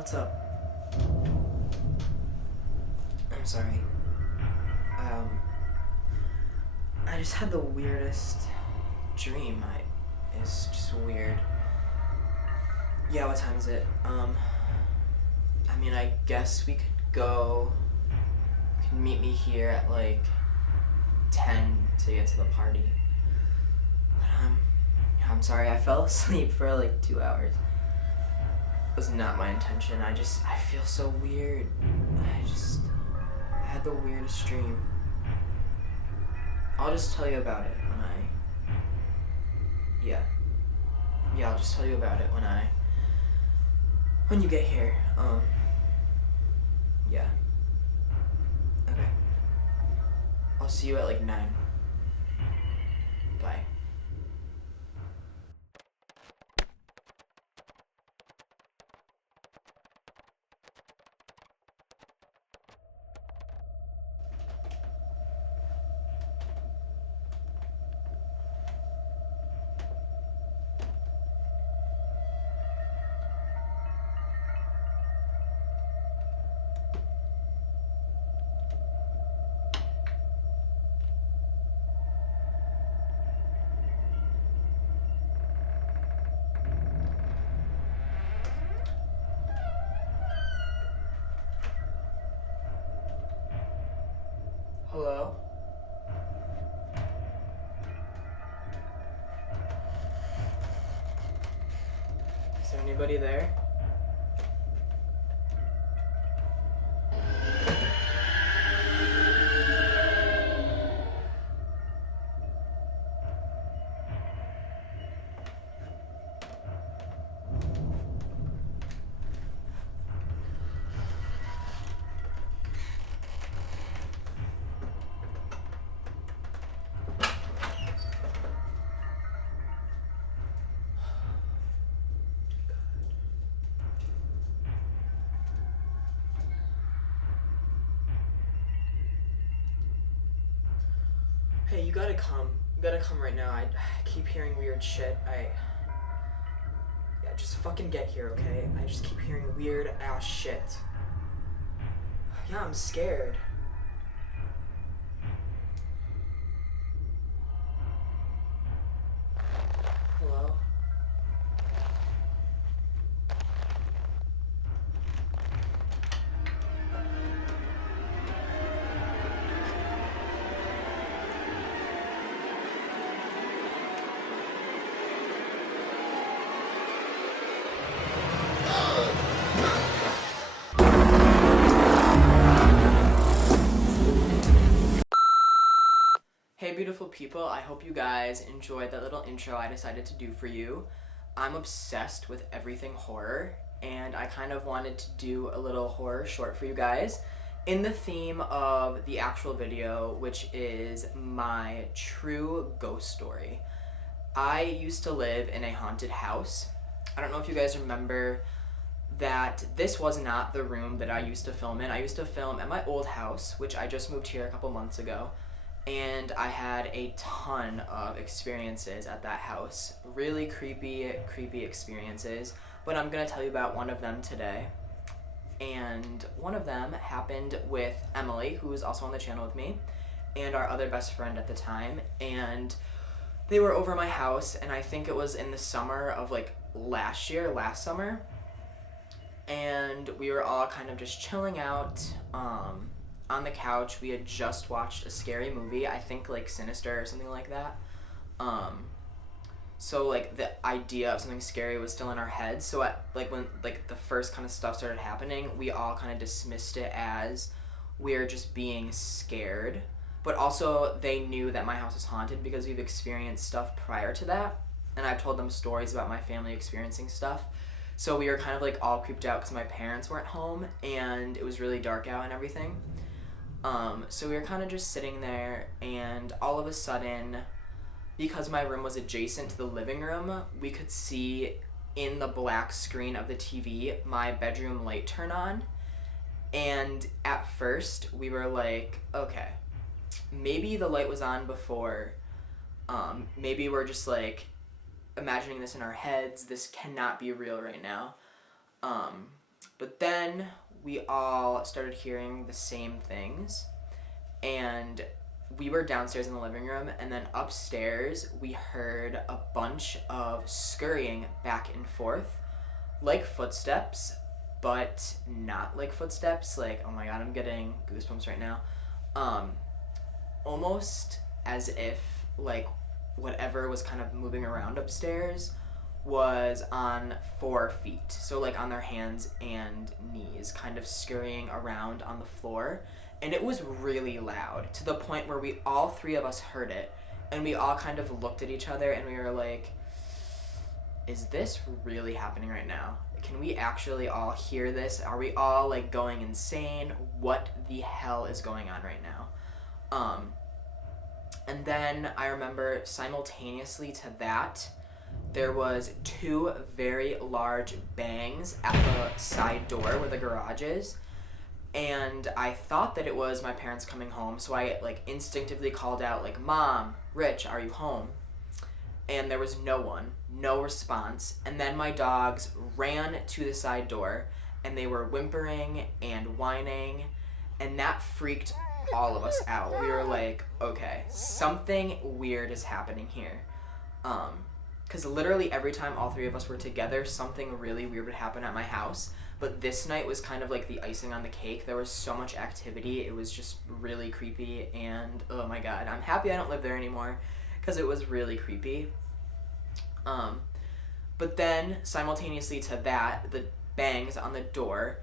What's up? I'm sorry. I just had the weirdest dream. It's just weird. Yeah, what time is it? I guess we could go. You can meet me here at like 10 to get to the party. But yeah, I'm sorry. I fell asleep for like 2 hours. It was not my intention. I feel so weird. I had the weirdest dream. I'll just tell you about it yeah. I'll just tell you about it when you get here. Yeah. Okay. I'll see you at like 9. Bye. Hello? Is there anybody there? Hey, you gotta come. You gotta come right now. I keep hearing weird shit. Yeah, just fucking get here, okay? I just keep hearing weird ass shit. Yeah, I'm scared. Hello? Hey beautiful people, I hope you guys enjoyed that little intro I decided to do for you. I'm obsessed with everything horror, and I kind of wanted to do a little horror short for you guys in the theme of the actual video, which is my true ghost story. I used to live in a haunted house. I don't know if you guys remember that this was not the room that I used to film in. I used to film at my old house, which I just moved here a couple months ago. And I had a ton of experiences at that house. Really creepy experiences. But I'm gonna tell you about one of them today. And one of them happened with Emily, who was also on the channel with me, and our other best friend at the time. And they were over my house, and I think it was in the summer of like last summer. And we were all kind of just chilling out, on the couch. We had just watched a scary movie, I think like Sinister or something like that. So like the idea of something scary was still in our heads. So when like the first kind of stuff started happening, we all kind of dismissed it as we're just being scared. But also they knew that my house was haunted because we've experienced stuff prior to that. And I've told them stories about my family experiencing stuff. So we were kind of like all creeped out because my parents weren't home and it was really dark out and everything. So we were kind of just sitting there, and all of a sudden, because my room was adjacent to the living room, we could see in the black screen of the TV my bedroom light turn on. And at first, we were like, okay, maybe the light was on before. Maybe we're just like imagining this in our heads. This cannot be real right now. But then we all started hearing the same things, and we were downstairs in the living room, and then upstairs we heard a bunch of scurrying back and forth, like footsteps, but not like footsteps. Like, oh my god, I'm getting goosebumps right now. Almost as if like whatever was kind of moving around upstairs was on 4 feet, so like on their hands and knees, kind of scurrying around on the floor. And it was really loud, to the point where we all three of us heard it, and we all kind of looked at each other and we were like, is this really happening right now? Can we actually all hear this? Are we all like going insane? What the hell is going on right now? And then I remember simultaneously to that, there was 2 very large bangs at the side door where the garage is. And I thought that it was my parents coming home, so I like instinctively called out like, Mom, Rich, are you home? And there was no one, no response. And then my dogs ran to the side door, and they were whimpering and whining, and that freaked all of us out. We were like, okay, something weird is happening here. Because literally every time all 3 of us were together, something really weird would happen at my house. But this night was kind of like the icing on the cake. There was so much activity. It was just really creepy, and oh my god, I'm happy I don't live there anymore, because it was really creepy. But then simultaneously to that, the bangs on the door,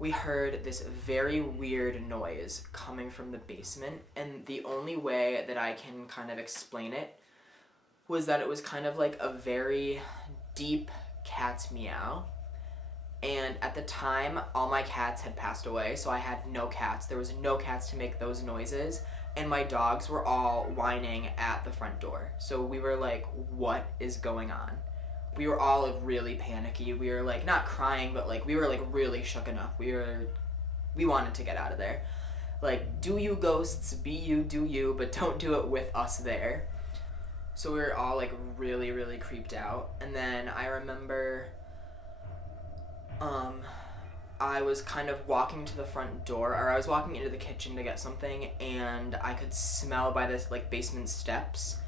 we heard this very weird noise coming from the basement, and the only way that I can kind of explain it was that it was kind of like a very deep cat's meow. And at the time, all my cats had passed away, so I had no cats. There was no cats to make those noises, and my dogs were all whining at the front door. So we were like, what is going on? We were all like really panicky. We were like not crying, but like we were like really shooken up. We wanted to get out of there. Like, do you ghosts, be you, do you, but don't do it with us there. So we were all like really, really creeped out. And then I remember I was kind of walking to the front door, or I was walking into the kitchen to get something, and I could smell by this like basement steps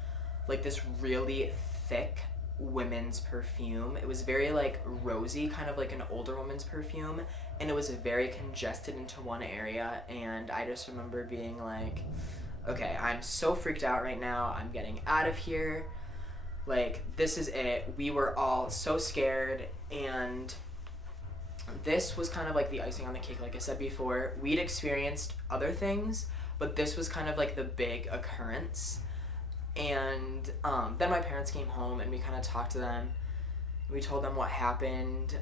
like this really thick women's perfume. It was very like rosy, kind of like an older woman's perfume, and it was very congested into one area. And I just remember being like, okay, I'm so freaked out right now, I'm getting out of here, like this is it. We were all so scared, and this was kind of like the icing on the cake. Like I said before, we'd experienced other things, but this was kind of like the big occurrence. And then my parents came home, and we kind of talked to them. We told them what happened.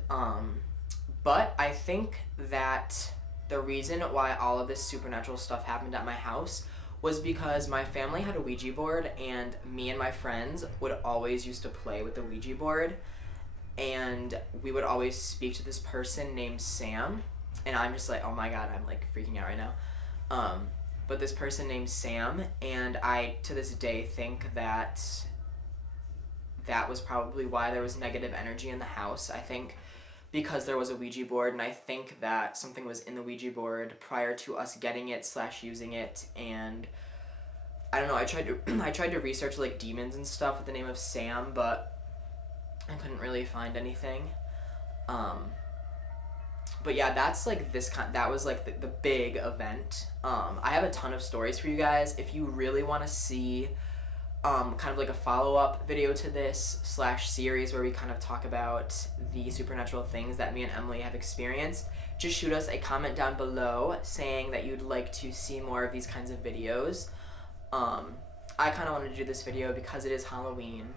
But I think that the reason why all of this supernatural stuff happened at my house was because my family had a Ouija board, and me and my friends would always used to play with the Ouija board. And we would always speak to this person named Sam, and I'm just like, oh my god, I'm like freaking out right now. But this person named Sam, and I to this day think that that was probably why there was negative energy in the house. I think because there was a Ouija board, and I think that something was in the Ouija board prior to us getting it / using it. And I don't know, I tried to research like demons and stuff with the name of Sam, but I couldn't really find anything. But yeah, that's like that was like the big event. I have a ton of stories for you guys. If you really want to see kind of like a follow-up video to this / series where we kind of talk about the supernatural things that me and Emily have experienced, just shoot us a comment down below saying that you'd like to see more of these kinds of videos. I kind of wanted to do this video because it is Halloween.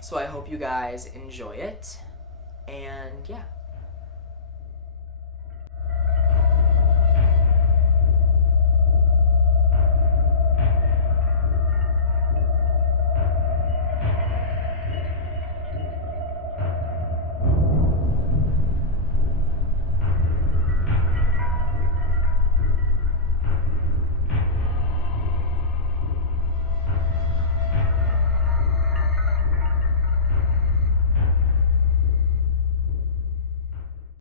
So I hope you guys enjoy it, and yeah.